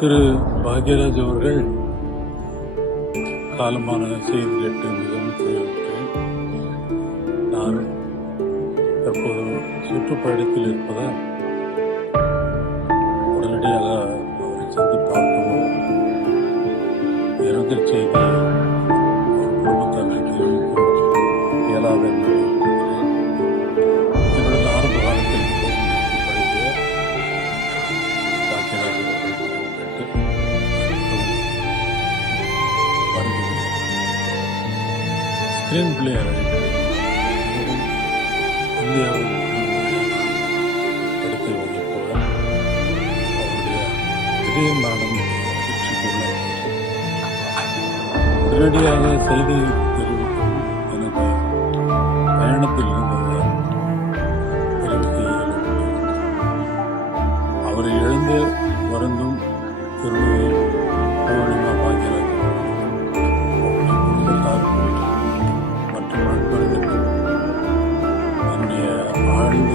திரு பாக்யராஜ் அவர்கள் காலமான செய்தி கேட்டு மிகவும் துயருற்றேன். நான் தற்போது சுற்றுப்பயணத்தில் இருப்பதால் உடனடியாக அவரை சந்திப்பாகவும் இரங்கல் செய்தி குடும்பத்தாருக்கு தெரிவிக்க இயலாத நிலையில் இருக்கிறேன். என்னுடைய ஆரம்ப காலத்தில் பழகிய பாக்யராஜ் அவர்கள் கேட்டு வருந்துகிறேன். ஸ்கிரீன் பிளேயரை இந்தியாவில் எடுத்து வகிப்பவர் அவருடைய திடீர் மரணம் அதிர்ச்சிக்குள்ளாகிறது. உடனடியாக செய்தி தெரிவிக்கும் எனக்கு பயணத்தில் இருந்ததால் தெரிவிக்க இயலவில்லை. அவரை இழந்து வருந்தும் திருமதி பூர்ணிமா பாக்யராஜ் குடும்பத்தாருக்கும் மற்றும் நண்பர்களுக்கும் என்னுடைய ஆழ்ந்த